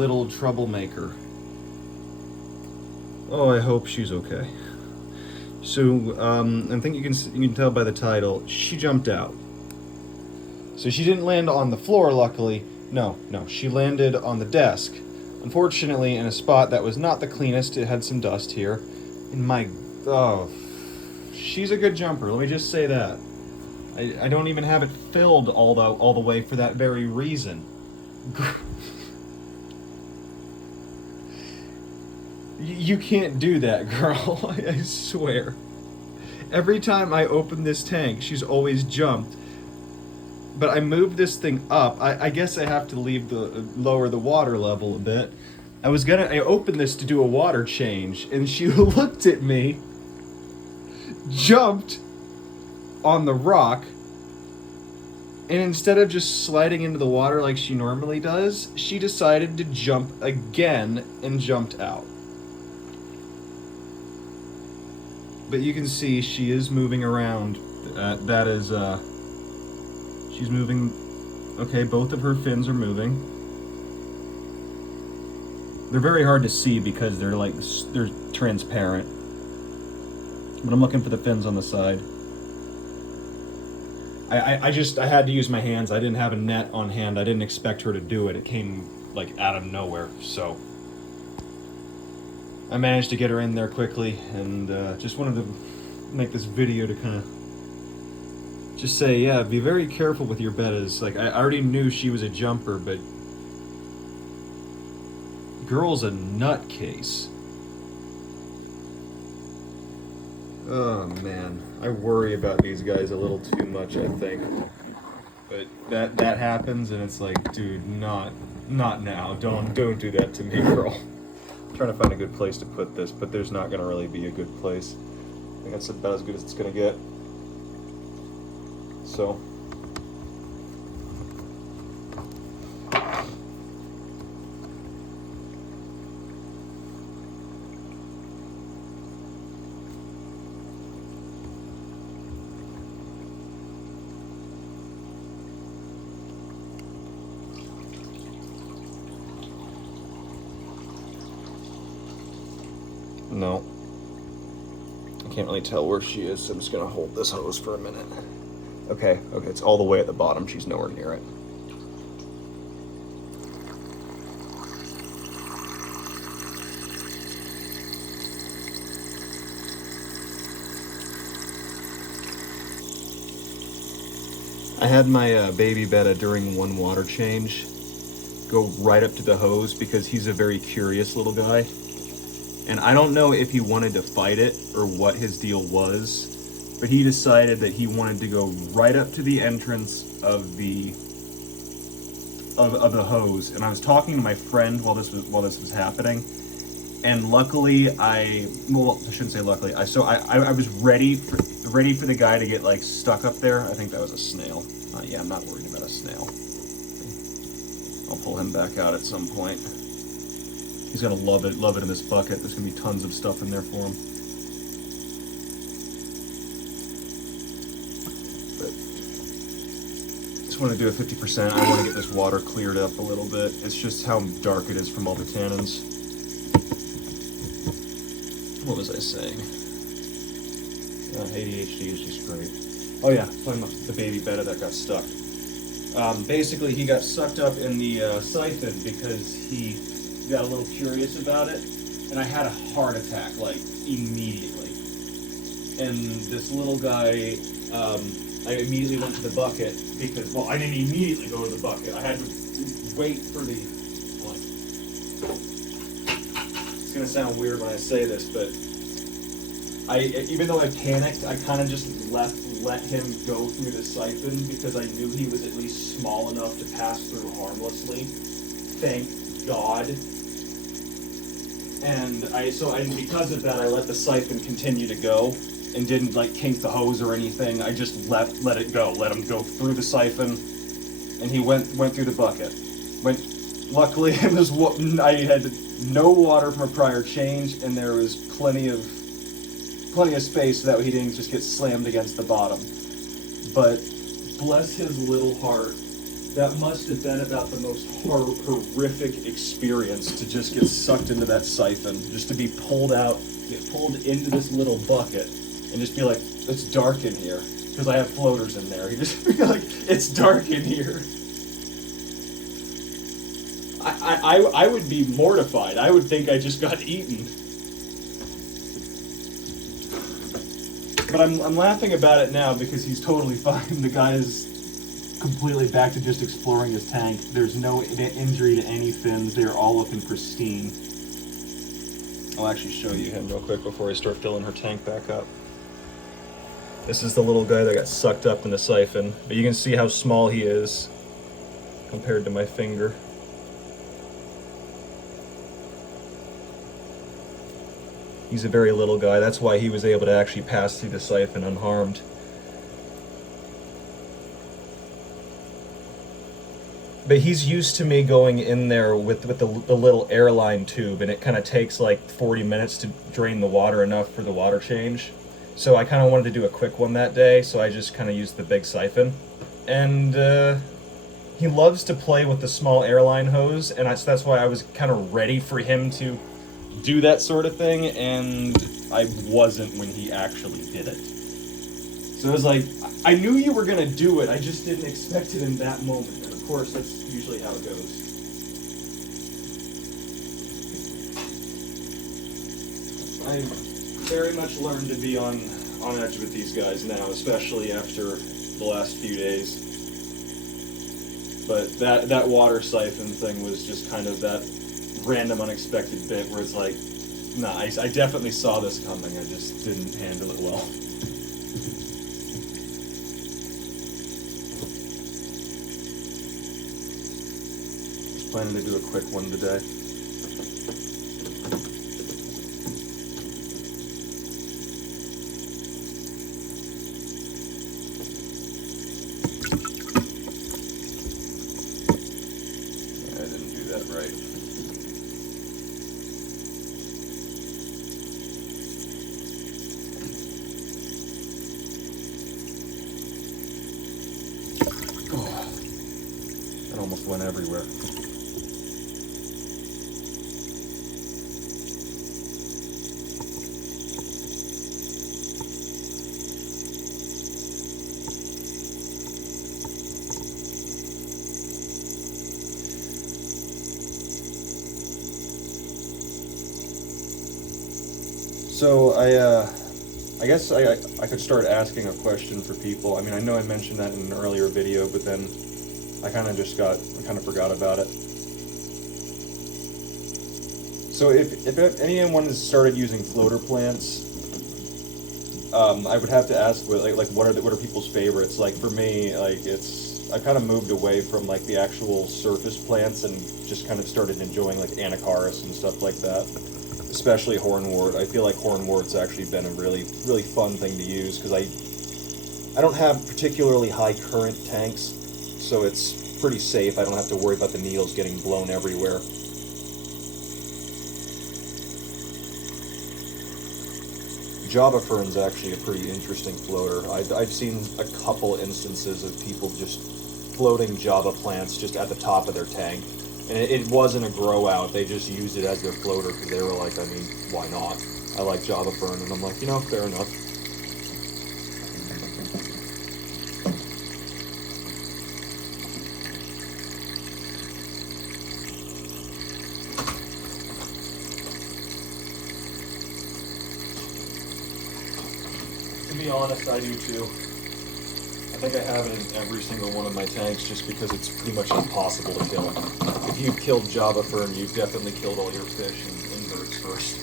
little troublemaker. Oh, I hope she's okay. So, I think you can tell by the title, she jumped out. So she didn't land on the floor, luckily. No, she landed on the desk. Unfortunately, in a spot that was not the cleanest. It had some dust here. And she's a good jumper, let me just say that. I don't even have it filled all the way for that very reason. You can't do that, girl. I swear. Every time I open this tank, she's always jumped. But I moved this thing up. I guess I have to lower the water level a bit. I opened this to do a water change, and she looked at me, jumped on the rock, and instead of just sliding into the water like she normally does, she decided to jump again and jumped out. But you can see she is moving around. She's moving. Okay, both of her fins are moving. They're very hard to see because they're transparent. But I'm looking for the fins on the side. I had to use my hands. I didn't have a net on hand. I didn't expect her to do it. It came out of nowhere, so I managed to get her in there quickly, and just wanted to make this video to kind of just say, yeah, be very careful with your bettas. I already knew she was a jumper, but girl's a nutcase. Oh man, I worry about these guys a little too much, I think. But that happens, and it's like, dude, not now. Don't do that to me, girl. I'm trying to find a good place to put this, but there's not gonna really be a good place. I think that's about as good as it's gonna get. So. No. I can't really tell where she is, so I'm just gonna hold this hose for a minute. Okay, it's all the way at the bottom. She's nowhere near it. I had my baby betta during one water change go right up to the hose because he's a very curious little guy. And I don't know if he wanted to fight it or what his deal was, but he decided that he wanted to go right up to the entrance of the hose. And I was talking to my friend while this was happening, and luckily I shouldn't say luckily. I was ready for the guy to get stuck up there. I think that was a snail. Yeah, I'm not worried about a snail. I'll pull him back out at some point. He's gonna love it in this bucket. There's gonna be tons of stuff in there for him. But just want to do a 50%. I want to get this water cleared up a little bit. It's just how dark it is from all the tannins. What was I saying? ADHD is just great. Oh yeah, talking about the baby betta that got stuck. Basically, he got sucked up in the siphon because he got a little curious about it, and I had a heart attack immediately. And this little guy, I immediately went to the bucket because, I didn't immediately go to the bucket. I had to wait for the. It's gonna sound weird when I say this, but even though I panicked, I kind of just let him go through the siphon because I knew he was at least small enough to pass through harmlessly. Thank God. And because of that, I let the siphon continue to go and didn't kink the hose or anything. I just let it go, let him go through the siphon, and he went through the bucket. Luckily, I had no water from a prior change, and there was plenty of space so that he didn't just get slammed against the bottom. But bless his little heart, That must have been about the most horrific experience, to just get sucked into that siphon, just to be pulled out, get pulled into this little bucket, and just be like, it's dark in here, because I have floaters in there. You just be like, it's dark in here. I would be mortified. I would think I just got eaten. But I'm laughing about it now because he's totally fine. The guy is completely back to just exploring his tank. There's no injury to any fins. They're all looking pristine. I'll actually show you him real quick before I start filling her tank back up. This is the little guy that got sucked up in the siphon. But you can see how small he is compared to my finger. He's a very little guy. That's why he was able to actually pass through the siphon unharmed. But he's used to me going in there with the little airline tube, and it kind of takes like 40 minutes to drain the water enough for the water change. So I kind of wanted to do a quick one that day, so I just kind of used the big siphon. And he loves to play with the small airline hose, and that's why I was kind of ready for him to do that sort of thing, and I wasn't when he actually did it. So it was like, I knew you were gonna do it, I just didn't expect it in that moment. And of course, that's usually how it goes. I very much learned to be on edge with these guys now, especially after the last few days. But that water siphon thing was just kind of that random unexpected bit where it's like, nah, I definitely saw this coming, I just didn't handle it well. Just planning to do a quick one today. I didn't do that right. It almost went everywhere. So I guess I could start asking a question for people. I mean, I know I mentioned that in an earlier video, but then I kind of forgot about it. So if anyone has started using floater plants, I would have to ask what are people's favorites? Like for me, I kind of moved away from like the actual surface plants and just kind of started enjoying like anacaris and stuff like that. Especially hornwort. I feel like hornwort's actually been a really fun thing to use because I don't have particularly high current tanks, so it's pretty safe. I don't have to worry about the needles getting blown everywhere. Java fern's actually a pretty interesting floater. I've seen a couple instances of people just floating Java plants just at the top of their tank. And it wasn't a grow out, they just used it as their floater because they were like, I mean, why not? I like Java fern, and I'm like, you know, fair enough. To be honest, I do too. I think I have it in every single one of my tanks just because it's pretty much impossible to kill. If you've killed Java fern, you've definitely killed all your fish and inverts first.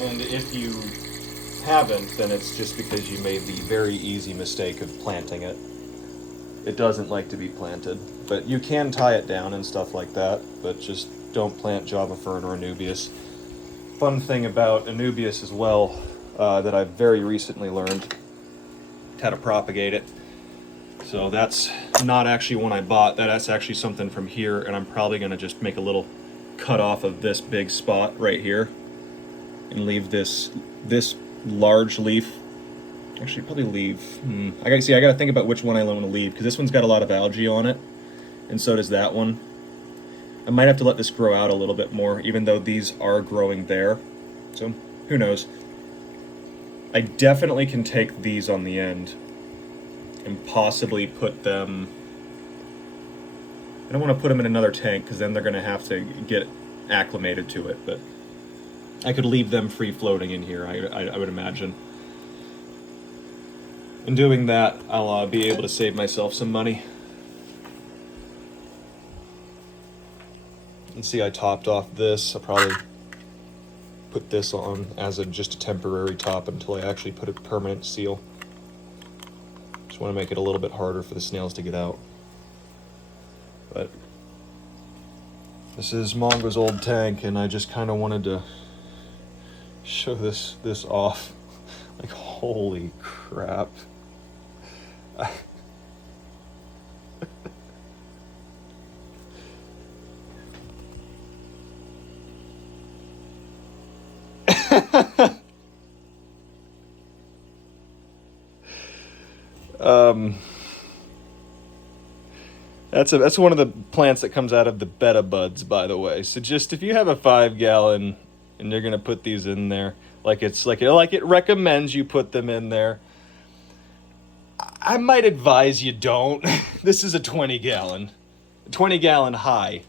And if you haven't, then it's just because you made the very easy mistake of planting it. It doesn't like to be planted, but you can tie it down and stuff like that, but just don't plant Java fern or Anubias. Fun thing about Anubias as well, that I've very recently learned how to propagate it. So that's not actually one I bought, that's actually something from here, and I'm probably gonna just make a little cut off of this big spot right here and leave this large leaf Actually, probably leave. I gotta think about which one I want to leave, because this one's got a lot of algae on it, and so does that one. I might have to let this grow out a little bit more, even though these are growing there. So, who knows? I definitely can take these on the end and possibly put them... I don't want to put them in another tank, because then they're going to have to get acclimated to it, but I could leave them free floating in here, I would imagine. In doing that, I'll be able to save myself some money. You can see I topped off this. I'll probably put this on as just a temporary top until I actually put a permanent seal. Just want to make it a little bit harder for the snails to get out. But this is Mongo's old tank, and I just kind of wanted to show this off. Like, holy crap. That's one of the plants that comes out of the betta buds, by the way. So just if you have a 5-gallon and you're gonna put these in there, like it recommends you put them in there, I might advise you don't. This is a 20-gallon high,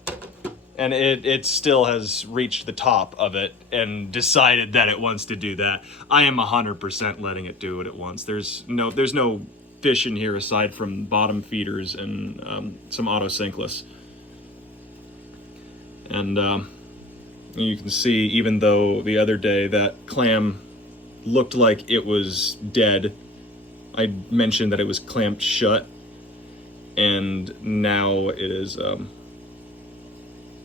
and it still has reached the top of it and decided that it wants to do that. I am 100% letting it do what it wants. There's no fish in here aside from bottom feeders and some autocinklus. And you can see, even though the other day that clam looked like it was dead, I mentioned that it was clamped shut, and now it is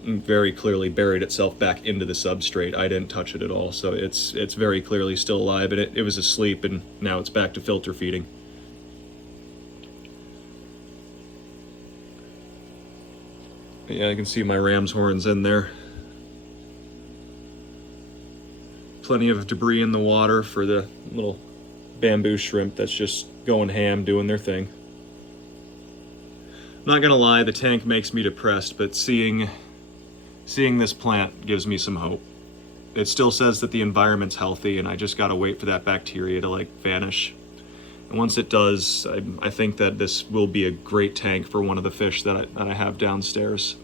very clearly buried itself back into the substrate. I didn't touch it at all, so it's very clearly still alive, and it was asleep, and now it's back to filter feeding. But yeah, I can see my ram's horns in there. Plenty of debris in the water for the little bamboo shrimp that's just going ham, doing their thing. Not gonna lie, the tank makes me depressed, but seeing this plant gives me some hope. It still says that the environment's healthy, and I just gotta wait for that bacteria to vanish. And once it does, I think that this will be a great tank for one of the fish that I have downstairs.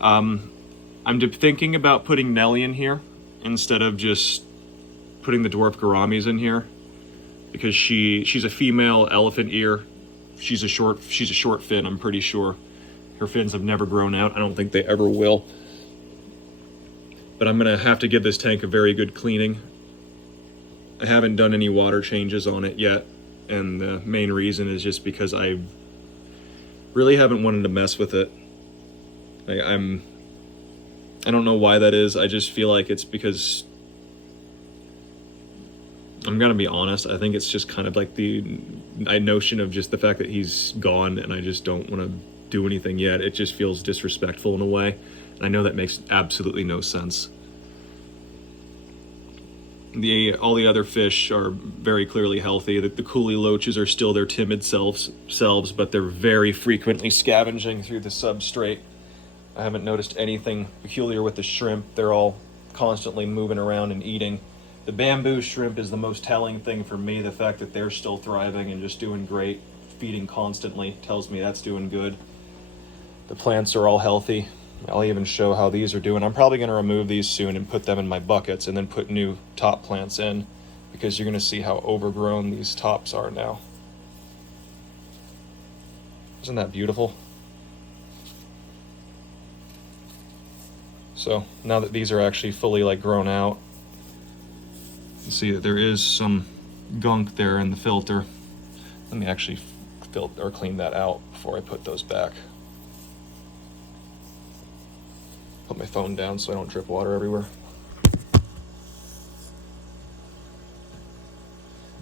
I'm thinking about putting Nellie in here instead of just putting the dwarf gouramis in here, because she's a female elephant ear. She's a short fin, I'm pretty sure. Her fins have never grown out. I don't think they ever will. But I'm gonna have to give this tank a very good cleaning. I haven't done any water changes on it yet, and the main reason is just because I really haven't wanted to mess with it. I don't know why that is. I just feel like it's because, I'm gonna be honest, I think it's just kind of like the notion of just the fact that he's gone, and I just don't want to do anything yet. It just feels disrespectful in a way. And I know that makes absolutely no sense. All the other fish are very clearly healthy. The coolie loaches are still their timid selves, but they're very frequently scavenging through the substrate. I haven't noticed anything peculiar with the shrimp. They're all constantly moving around and eating. The bamboo shrimp is the most telling thing for me. The fact that they're still thriving and just doing great, feeding constantly, tells me that's doing good. The plants are all healthy. I'll even show how these are doing. I'm probably going to remove these soon and put them in my buckets, and then put new top plants in, because you're going to see how overgrown these tops are now. Isn't that beautiful? So now that these are actually fully grown out, you can see that there is some gunk there in the filter. Let me actually clean that out before I put those back. Put my phone down so I don't drip water everywhere.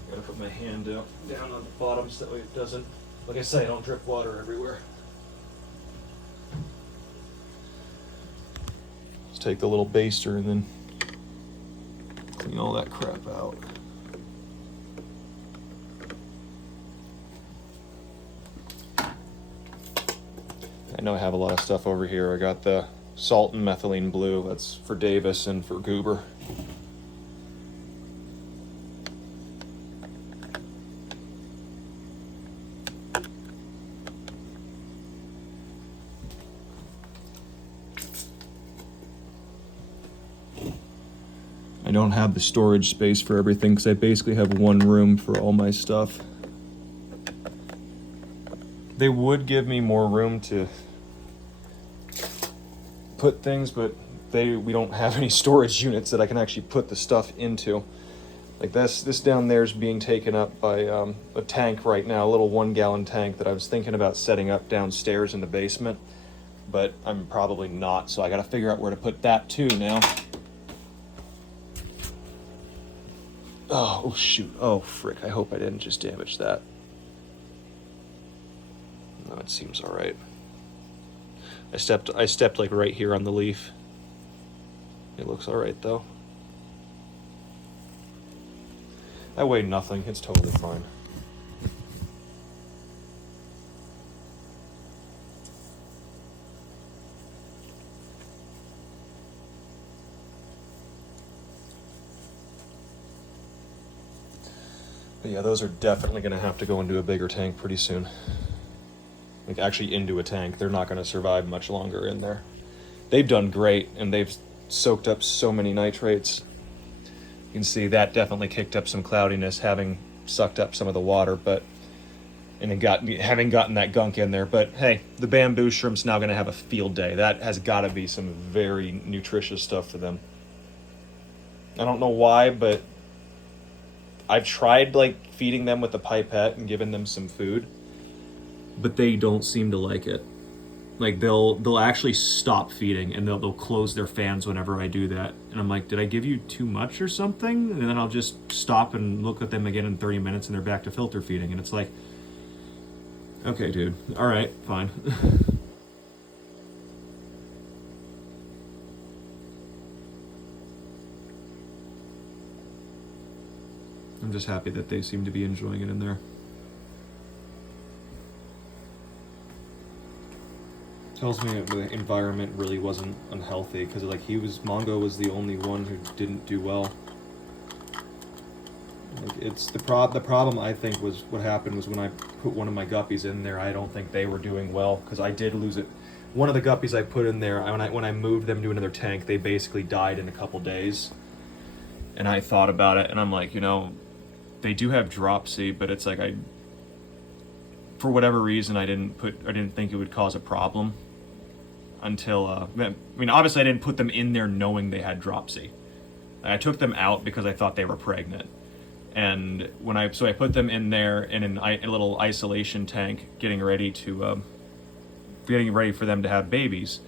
Gotta put my hand down on the bottom so that way it doesn't, like I say, I don't drip water everywhere. Let's take the little baster and then clean all that crap out. know I have a lot of stuff over here. I got the salt and methylene blue. That's for Davis and for Goober. I don't have the storage space for everything because I basically have one room for all my stuff. They would give me more room to put things, but we don't have any storage units that I can actually put the stuff into. Like this down there is being taken up by a tank right now, a little 1-gallon tank that I was thinking about setting up downstairs in the basement, but I'm probably not, so I gotta figure out where to put that too now. Oh shoot, oh frick, I hope I didn't just damage that. No, it seems all right. I stepped like right here on the leaf. It looks all right though. That weighed nothing, it's totally fine. But yeah, those are definitely gonna have to go into a bigger tank pretty soon. Like actually into a tank. They're not gonna survive much longer in there. They've done great and they've soaked up so many nitrates. You can see that definitely kicked up some cloudiness, having sucked up some of the water, and having gotten that gunk in there. But hey, the bamboo shrimp's now gonna have a field day. That has gotta be some very nutritious stuff for them. I don't know why, but I've tried like feeding them with a pipette and giving them some food, but they don't seem to like it. Like they'll actually stop feeding and they'll close their fans whenever I do that. And I'm like, did I give you too much or something? And then I'll just stop and look at them again in 30 minutes and they're back to filter feeding. And it's like, okay, dude, all right, fine. I'm just happy that they seem to be enjoying it in there. Tells me that the environment really wasn't unhealthy, because like Mongo was the only one who didn't do well. Like it's the problem I think was what happened was when I put one of my guppies in there, I don't think they were doing well, because I did lose it. One of the guppies I put in there, when I moved them to another tank, they basically died in a couple days. And I thought about it and I'm like, they do have dropsy, but it's like for whatever reason I didn't think it would cause a problem until obviously I didn't put them in there knowing they had dropsy. I took them out because I thought they were pregnant, and I put them in there in a little isolation tank, getting ready for them to have babies.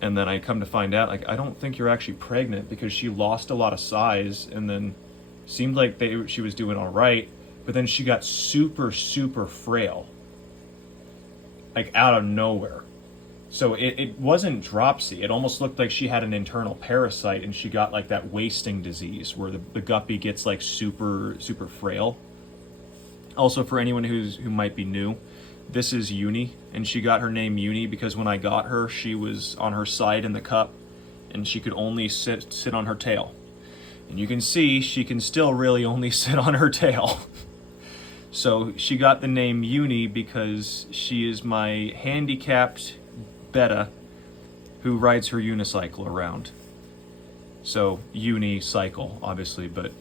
And then I come to find out, like, I don't think you're actually pregnant, because she lost a lot of size and then seemed like she was doing all right, but then she got super, super frail, like out of nowhere. So it wasn't dropsy. It almost looked like she had an internal parasite and she got like that wasting disease where the guppy gets like super, super frail. Also, for anyone who might be new, this is Uni, and she got her name Uni because when I got her, she was on her side in the cup and she could only sit on her tail. And you can see she can still really only sit on her tail. So she got the name Uni because she is my handicapped betta who rides her unicycle around. So unicycle, obviously, but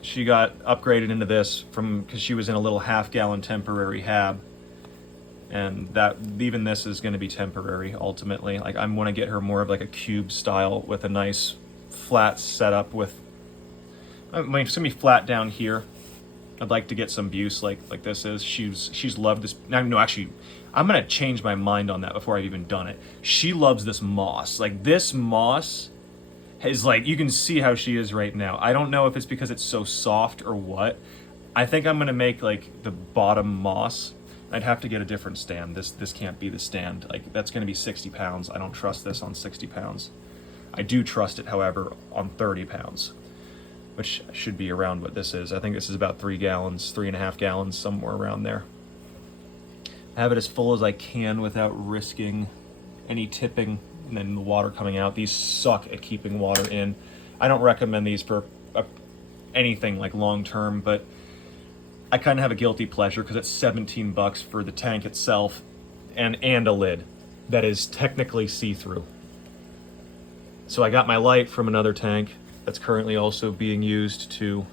she got upgraded into this because she was in a little half-gallon temporary hab, and that even this is going to be temporary ultimately. Like I want to get her more of like a cube style with a nice flat setup with. It's gonna be flat down here. I'd like to get some buse like this is. She's loved this. No, actually, I'm gonna change my mind on that before I've even done it. She loves this moss. Like this moss is like, you can see how she is right now. I don't know if it's because it's so soft or what. I think I'm gonna make like the bottom moss. I'd have to get a different stand. This can't be the stand. Like that's gonna be 60 pounds. I don't trust this on 60 pounds. I do trust it, however, on 30 pounds, which should be around what this is. I think this is about 3 gallons, 3.5 gallons, somewhere around there. have it as full as I can without risking any tipping and then the water coming out. These suck at keeping water in. I don't recommend these for anything like long term, but I kind of have a guilty pleasure because it's 17 bucks for the tank itself and a lid that is technically see-through. So I got my light from another tank that's currently also being used to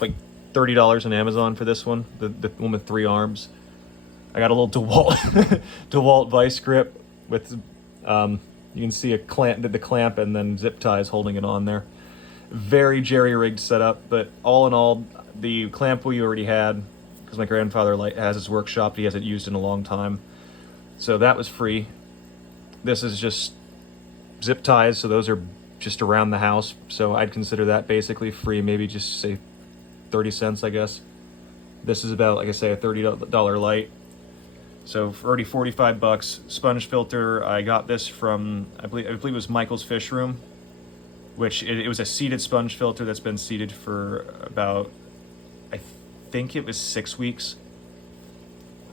like $30 on Amazon for this one, the one with 3 arms. I got a little DeWalt DeWalt vice grip with you can see a clamp, the clamp, and then zip ties holding it on there. Very jerry-rigged setup, but all in all, the clamp we already had because my grandfather has his workshop. He hasn't used in a long time, so that was free. This is just zip ties, so those are just around the house. So I'd consider that basically free. Maybe just say 30 cents, I guess. This is about, like I say, a $30 light. So for already 45 bucks. Sponge filter, I got this from, I believe it was Michael's Fish Room, which it was a seeded sponge filter that's been seeded for about, I think it was 6 weeks.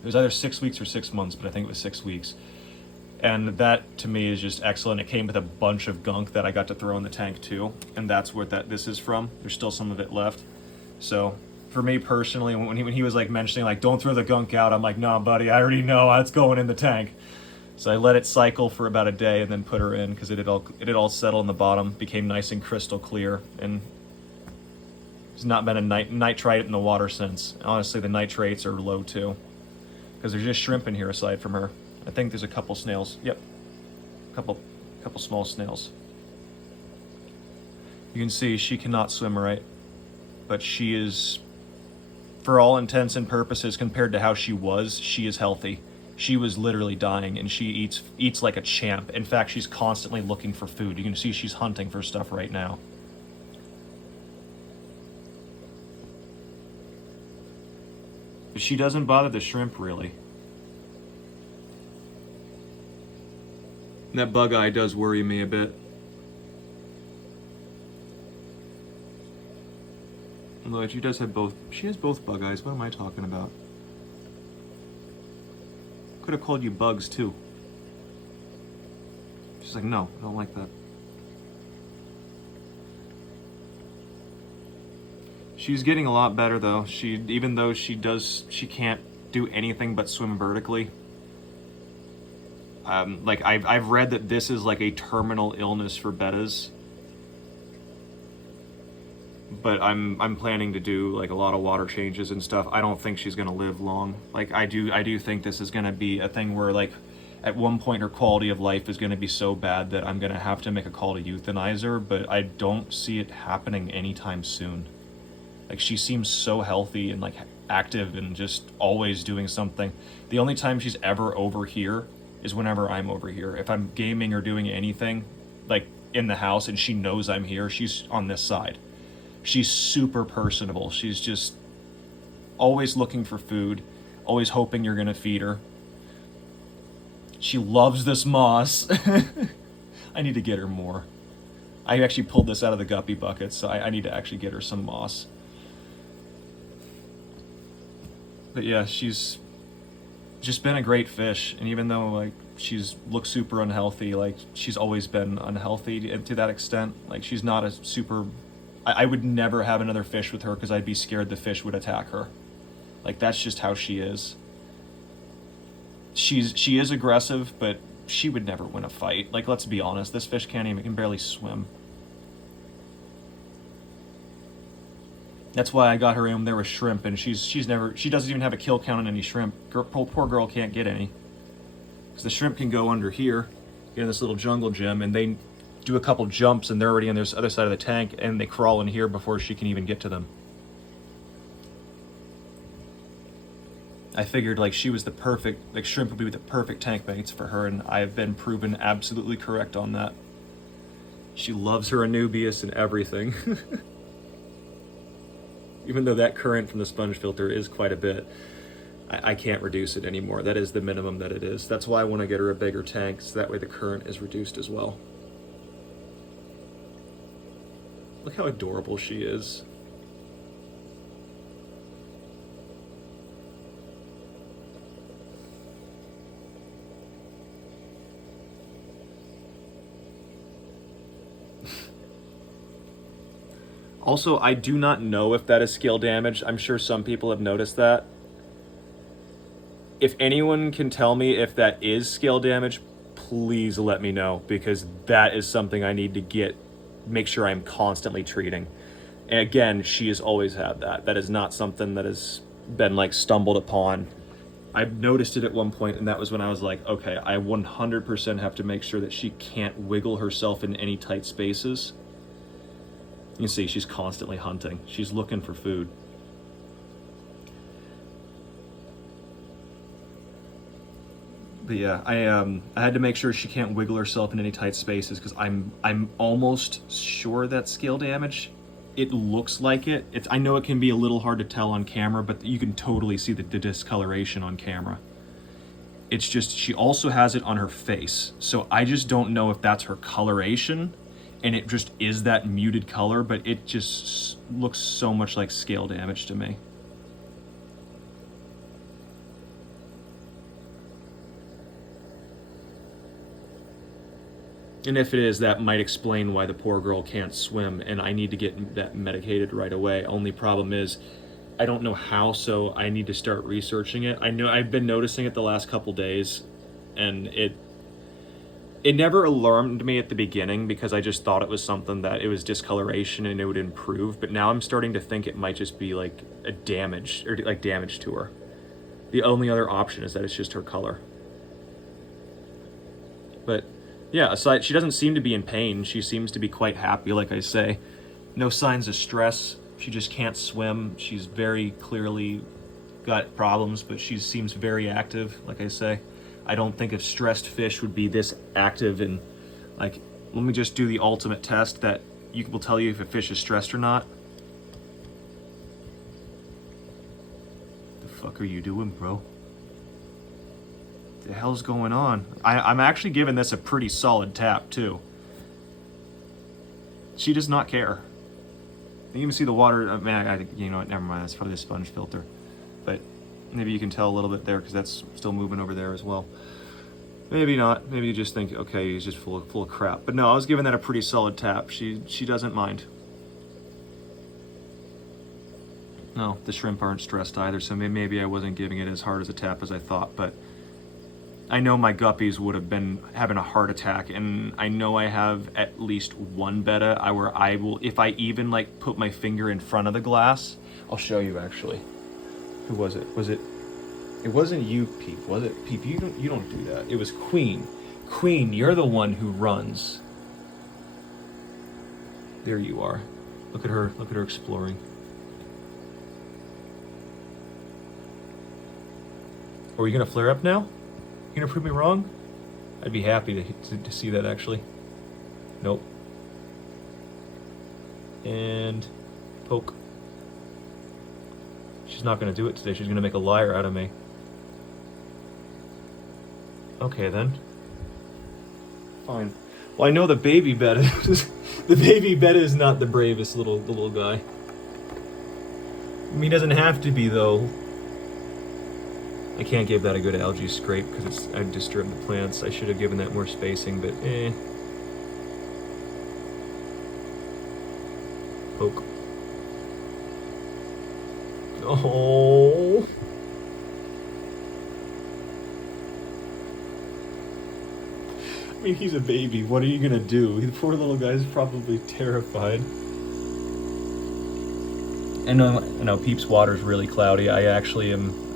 It was either 6 weeks or 6 months, but I think it was 6 weeks. And that to me is just excellent. It came with a bunch of gunk that I got to throw in the tank too, and that's what this is from. There's still some of it left. So for me personally, when he was like mentioning like don't throw the gunk out, I'm like, nah, buddy, I already know it's going in the tank. So I let it cycle for about a day and then put her in because it had all settled in the bottom, became nice and crystal clear, and there's not been a nitrite in the water since. Honestly, the nitrates are low too because there's just shrimp in here aside from her. I think there's a couple snails. Yep, couple small snails. You can see she cannot swim right, but she is, for all intents and purposes, compared to how she is healthy. She was literally dying, and she eats like a champ. In fact, she's constantly looking for food. You can see she's hunting for stuff right now. But she doesn't bother the shrimp really. That bug eye does worry me a bit. Although she does have both. She has both bug eyes. What am I talking about? Could have called you bugs too. She's like, no, I don't like that. She's getting a lot better though. Even though she can't do anything but swim vertically. Like I've read that this is like a terminal illness for bettas, but I'm planning to do like a lot of water changes and stuff. I don't think she's gonna live long. Like I do think this is gonna be a thing where like at one point her quality of life is gonna be so bad that I'm gonna have to make a call to euthanize her, but I don't see it happening anytime soon. Like she seems so healthy and like active and just always doing something. The only time she's ever over here is whenever I'm over here. If I'm gaming or doing anything like in the house and she knows I'm here, she's on this side. She's super personable. She's just always looking for food, always hoping you're gonna feed her. She loves this moss. I need to get her more. I actually pulled this out of the guppy bucket, so I need to actually get her some moss. But yeah, she's just been a great fish, and even though like she's looked super unhealthy, like she's always been unhealthy to that extent. Like she's not a super, I would never have another fish with her because I'd be scared the fish would attack her. Like that's just how she is. She is aggressive, but she would never win a fight. Like let's be honest, this fish can barely swim. That's why I got her in there with shrimp, and she doesn't even have a kill count on any shrimp. Poor girl can't get any. Because the shrimp can go under here, get in this little jungle gym, and they do a couple jumps, and they're already on this other side of the tank, and they crawl in here before she can even get to them. I figured like she was the perfect, like shrimp would be the perfect tank mates for her, and I've been proven absolutely correct on that. She loves her Anubias and everything. Even though that current from the sponge filter is quite a bit, I can't reduce it anymore. That is the minimum that it is. That's why I want to get her a bigger tank, so that way the current is reduced as well. Look how adorable she is. Also, I do not know if that is scale damage. I'm sure some people have noticed that. If anyone can tell me if that is scale damage, please let me know, because that is something I need to make sure I'm constantly treating. And again, she has always had that. That is not something that has been like stumbled upon. I've noticed it at one point, and that was when I was like, okay, I 100% have to make sure that she can't wiggle herself in any tight spaces. You can see she's constantly hunting. She's looking for food. But yeah, I had to make sure she can't wiggle herself in any tight spaces, because I'm almost sure that's scale damage. It looks like it. I know it can be a little hard to tell on camera, but you can totally see the discoloration on camera. It's just she also has it on her face, so I just don't know if that's her coloration, and it just is that muted color, but it just looks so much like scale damage to me. And if it is, that might explain why the poor girl can't swim, and I need to get that medicated right away. Only problem is, I don't know how, so I need to start researching it. I know I've been noticing it the last couple days, and it never alarmed me at the beginning, because I just thought it was something that it was discoloration and it would improve, but now I'm starting to think it might just be like a damage, or like damage to her. The only other option is that it's just her color. But yeah, aside, she doesn't seem to be in pain. She seems to be quite happy, like I say. No signs of stress. She just can't swim. She's very clearly got problems, but she seems very active, like I say. I don't think a stressed fish would be this active, and like, let me just do the ultimate test that will tell you if a fish is stressed or not. The fuck are you doing, bro? The hell's going on? I'm actually giving this a pretty solid tap too. She does not care. You can even see the water. Man, I think, you know what? Never mind. That's probably a sponge filter, but maybe you can tell a little bit there, because that's still moving over there as well. Maybe not. Maybe you just think, okay, he's just full of crap. But no, I was giving that a pretty solid tap. She doesn't mind. No, the shrimp aren't stressed either, so maybe I wasn't giving it as hard as a tap as I thought, but I know my guppies would have been having a heart attack, and I know I have at least one betta where I will, if I even like put my finger in front of the glass, I'll show you actually. Who was it? It wasn't you, Peep, was it? Peep, you don't do that. It was Queen. Queen, you're the one who runs. There you are. Look at her exploring. Are you gonna flare up now? You gonna prove me wrong? I'd be happy to see that, actually. Nope. And poke. She's not gonna do it today. She's gonna make a liar out of me. Okay then. Fine. Well, I know the baby betta the baby betta is not the bravest little guy. I mean, he doesn't have to be though. I can't give that a good algae scrape because I've disturbed the plants. I should have given that more spacing, but eh. Poke. Oh. I mean, he's a baby. What are you gonna do? The poor little guy's probably terrified. I know Peep's water's really cloudy. I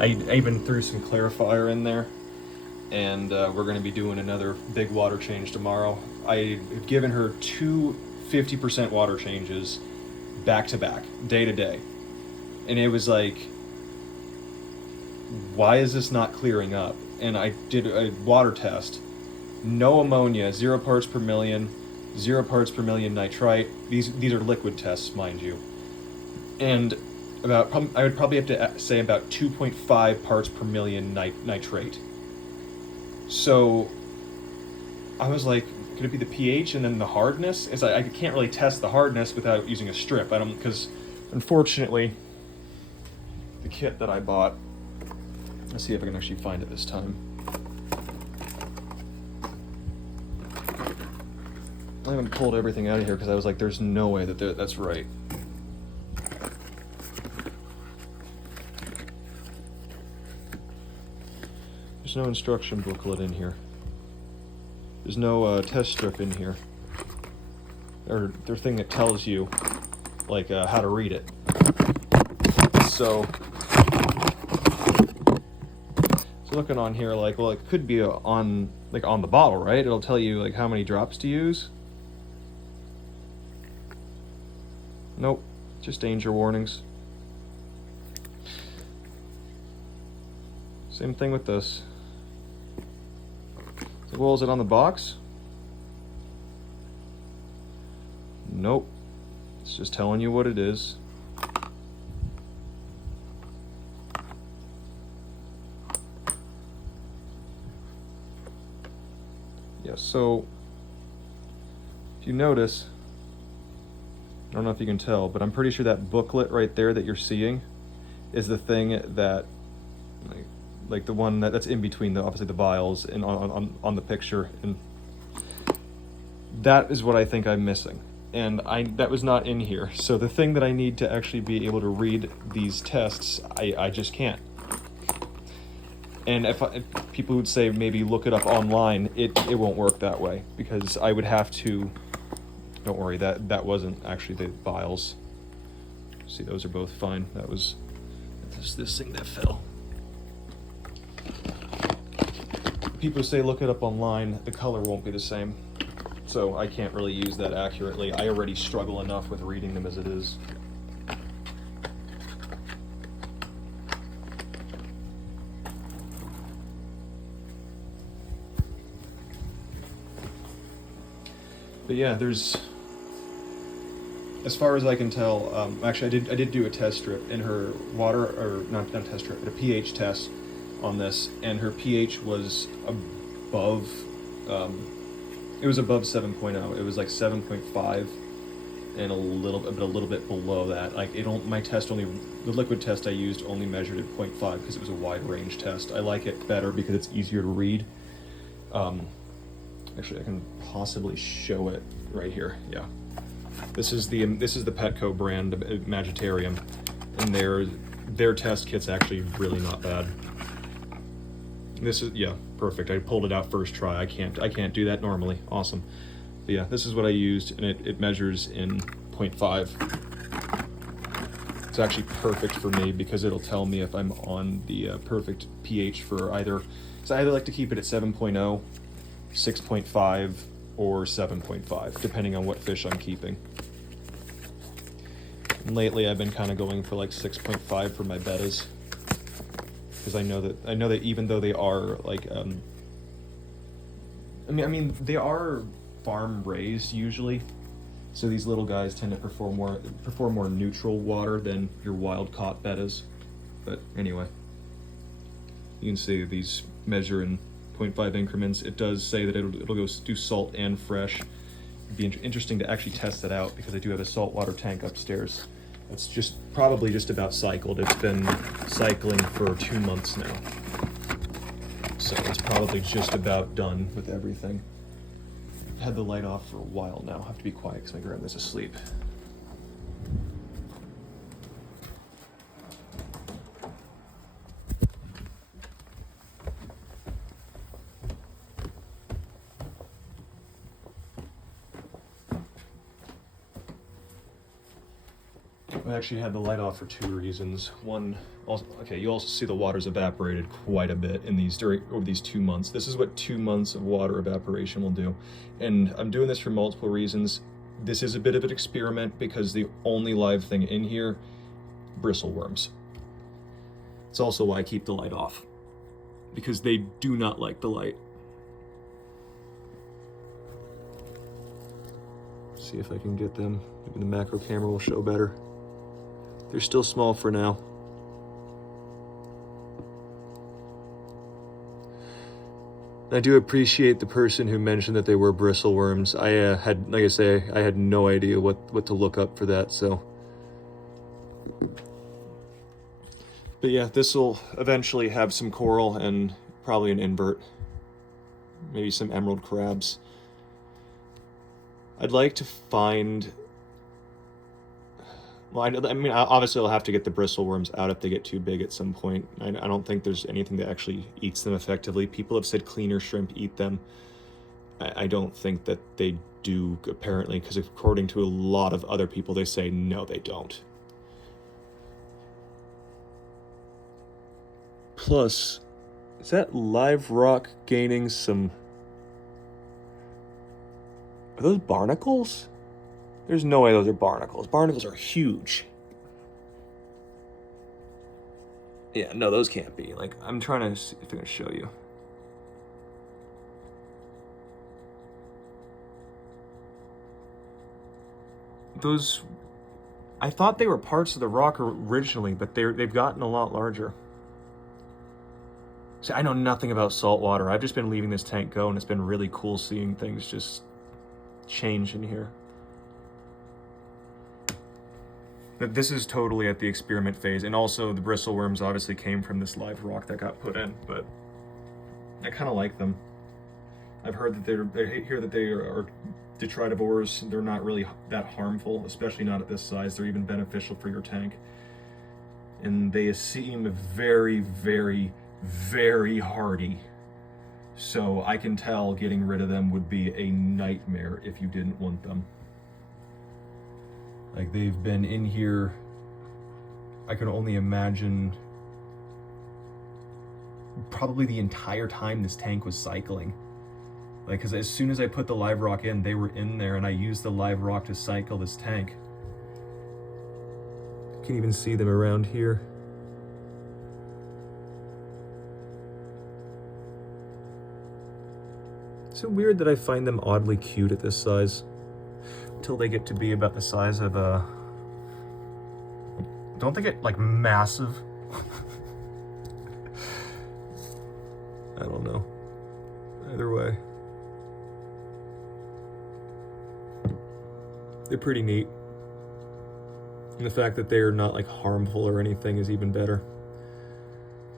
even threw some clarifier in there, and we're going to be doing another big water change tomorrow. I've given her 2 50% water changes back to back, day to day, and it was like, why is this not clearing up? And I did a water test. No ammonia, 0 parts per million, 0 parts per million nitrite. These are liquid tests, mind you. And I would probably have to say about 2.5 parts per million nitrate. So I was like, could it be the pH and then the hardness? I can't really test the hardness without using a strip. Because unfortunately, the kit that I bought, let's see if I can actually find it this time. I haven't pulled everything out of here because I was like, there's no way that that's right. There's no instruction booklet in here. There's no test strip in here. Or their thing that tells you, like, how to read it. So looking on here, like, well, it could be on the bottle, right? It'll tell you, like, how many drops to use. Nope, just danger warnings. Same thing with this. So, well, is it on the box? Nope. It's just telling you what it is. Yeah, so if you notice, I don't know if you can tell, but I'm pretty sure that booklet right there that you're seeing is the thing that, like the one that's in between obviously the vials and on the picture, and that is what I think I'm missing. And that was not in here. So the thing that I need to actually be able to read these tests, I just can't. And if people would say maybe look it up online, it won't work that way, because I would have to. Don't worry, that wasn't actually the vials. See, those are both fine. That was this thing that fell. People say look it up online, the color won't be the same. So I can't really use that accurately. I already struggle enough with reading them as it is. But yeah, there's, as far as I can tell, actually I did do a test strip in her water, or not test strip, but a pH test on this, and her pH was above, it was above 7.0. It was like 7.5 and a little bit below that. Like my test only, the liquid test I used only measured at 0.5 because it was a wide range test. I like it better because it's easier to read. Actually, I can possibly show it right here. Yeah, this is the Petco brand Magitarium, and their test kit's actually really not bad. This is, yeah, perfect. I pulled it out first try. I can't do that normally. Awesome. But yeah, this is what I used, and it measures in 0.5. It's actually perfect for me because it'll tell me if I'm on the perfect pH for either. So I either like to keep it at 7.0. 6.5 or 7.5, depending on what fish I'm keeping. And lately I've been kind of going for like 6.5 for my bettas, because I know that even though they are like I mean they are farm raised usually, so these little guys tend to perform more neutral water than your wild caught bettas. But anyway, you can see these measure in 0.5 increments. It does say that it'll go do salt and fresh. It'd be interesting to actually test that out, because I do have a saltwater tank upstairs. It's probably just about cycled. It's been cycling for 2 months now, so it's probably just about done with everything. I've had the light off for a while now. I have to be quiet because my grandma's asleep. I actually had the light off for 2 reasons. One, okay, you also see the water's evaporated quite a bit over these 2 months. This is what 2 months of water evaporation will do. And I'm doing this for multiple reasons. This is a bit of an experiment because the only live thing in here, bristleworms. It's also why I keep the light off, because they do not like the light. See if I can get them. Maybe the macro camera will show better. They're still small for now. I do appreciate the person who mentioned that they were bristleworms. I had, like I say, I had no idea what to look up for that, so. But yeah, this will eventually have some coral and probably an invert. Maybe some emerald crabs. I'd like to find Well, I mean, obviously I'll have to get the bristle worms out if they get too big at some point. I don't think there's anything that actually eats them effectively. People have said cleaner shrimp eat them. I don't think that they do, apparently, because according to a lot of other people, they say no, they don't. Plus, is that live rock gaining some... Are those barnacles? There's no way those are barnacles. Barnacles are huge. Yeah, no, those can't be. Like, I'm trying to see if I can show you. Those, I thought they were parts of the rock originally, but they've gotten a lot larger. See, I know nothing about saltwater. I've just been leaving this tank go, and it's been really cool seeing things just change in here. This is totally at the experiment phase, and also the bristle worms obviously came from this live rock that got put in, but I kind of like them. I've heard that they are detritivores. They're not really that harmful, especially not at this size. They're even beneficial for your tank. And they seem very, very, very hardy. So I can tell getting rid of them would be a nightmare if you didn't want them. Like, they've been in here, I can only imagine, probably the entire time this tank was cycling. Like, because as soon as I put the live rock in, they were in there, and I used the live rock to cycle this tank. You can even see them around here. Is it weird that I find them oddly cute at this size? Until they get to be about the size of a... Don't they get, like, massive? I don't know. Either way. They're pretty neat. And the fact that they are not, like, harmful or anything is even better.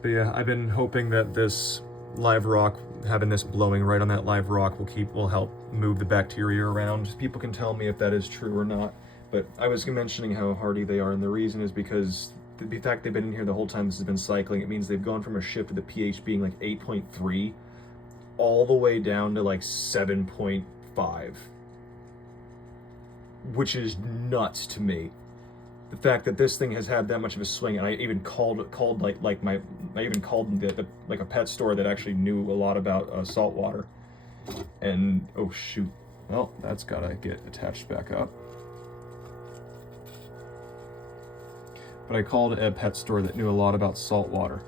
But yeah, I've been hoping that this live rock, having this blowing right on that live rock will help move the bacteria around. People can tell me if that is true or not. But I was mentioning how hardy they are, and the reason is because the fact they've been in here the whole time this has been cycling, it means they've gone from a shift of the pH being like 8.3 all the way down to like 7.5. Which is nuts to me. The fact that this thing has had that much of a swing, and I even called like a pet store that actually knew a lot about saltwater. And oh shoot, well, that's gotta get attached back up. But I called a pet store that knew a lot about saltwater,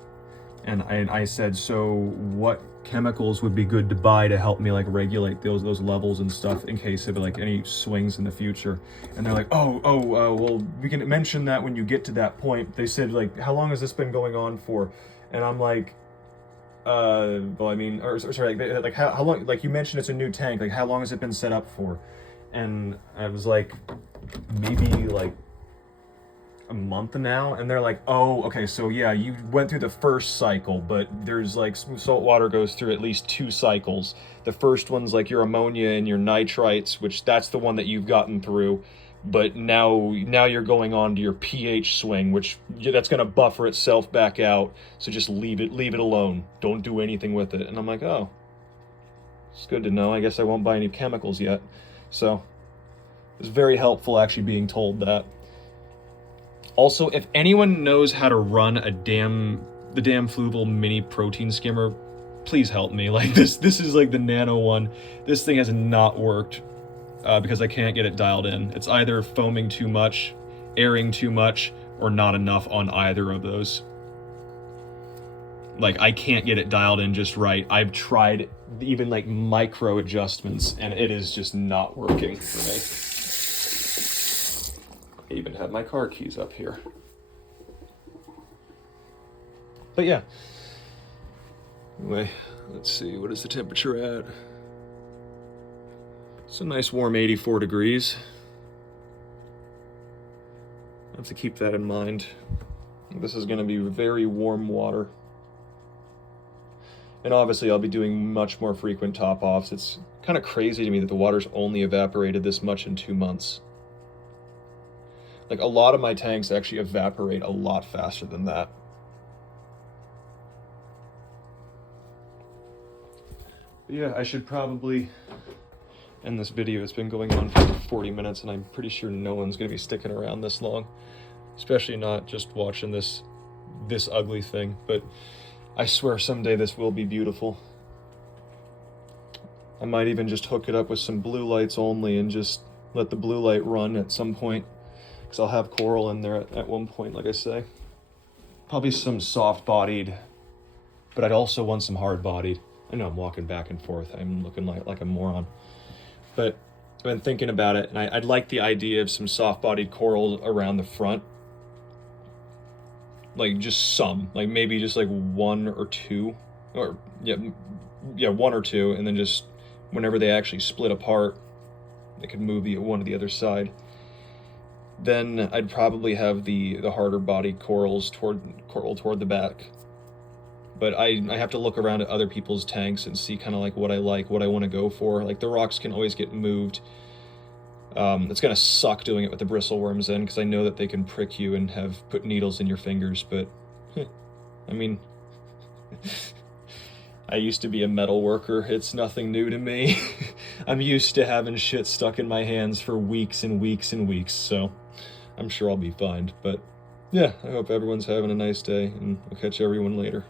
and I said, so what chemicals would be good to buy to help me like regulate those levels and stuff in case of like any swings in the future? And they're like, well, we can mention that when you get to that point. They said, like, how long has this been going on for? And I'm like, well, I mean, or sorry, like how long, like you mentioned it's a new tank, like how long has it been set up for? And I was like, maybe like a month now. And they're like, oh, okay, so yeah, you went through the first cycle, but there's like, salt water goes through at least 2 cycles. The first one's like your ammonia and your nitrites, which that's the one that you've gotten through. But now you're going on to your pH swing, which that's going to buffer itself back out. So just leave it alone. Don't do anything with it. And I'm like, oh, it's good to know. I guess I won't buy any chemicals yet. So it's very helpful actually being told that. Also, if anyone knows how to run the damn Fluval mini protein skimmer, please help me. Like this is like the nano one. This thing has not worked because I can't get it dialed in. It's either foaming too much, airing too much, or not enough on either of those. Like, I can't get it dialed in just right. I've tried even like micro adjustments, and it is just not working for me. I even have my car keys up here. But yeah. Anyway, let's see, what is the temperature at? It's a nice warm 84 degrees. I have to keep that in mind. This is going to be very warm water. And obviously I'll be doing much more frequent top-offs. It's kind of crazy to me that the water's only evaporated this much in 2 months. Like, a lot of my tanks actually evaporate a lot faster than that. But yeah, I should probably end this video. It's been going on for 40 minutes, and I'm pretty sure no one's going to be sticking around this long. Especially not just watching this ugly thing. But I swear someday this will be beautiful. I might even just hook it up with some blue lights only and just let the blue light run at some point. Because I'll have coral in there at one point, like I say. Probably some soft-bodied, but I'd also want some hard-bodied. I know I'm walking back and forth. I'm looking like a moron. But I've been thinking about it, and I'd like the idea of some soft-bodied coral around the front. Like, just some. Like, maybe just like one or two. Or, yeah, one or two, and then just whenever they actually split apart, they could move one to the other side. Then I'd probably have the harder bodied coral toward the back. But I have to look around at other people's tanks and see kind of like what I want to go for. Like, the rocks can always get moved. It's gonna suck doing it with the bristleworms in, because I know that they can prick you and put needles in your fingers, but I mean, I used to be a metal worker. It's nothing new to me. I'm used to having shit stuck in my hands for weeks and weeks and weeks, so I'm sure I'll be fine. But yeah, I hope everyone's having a nice day, and I'll catch everyone later.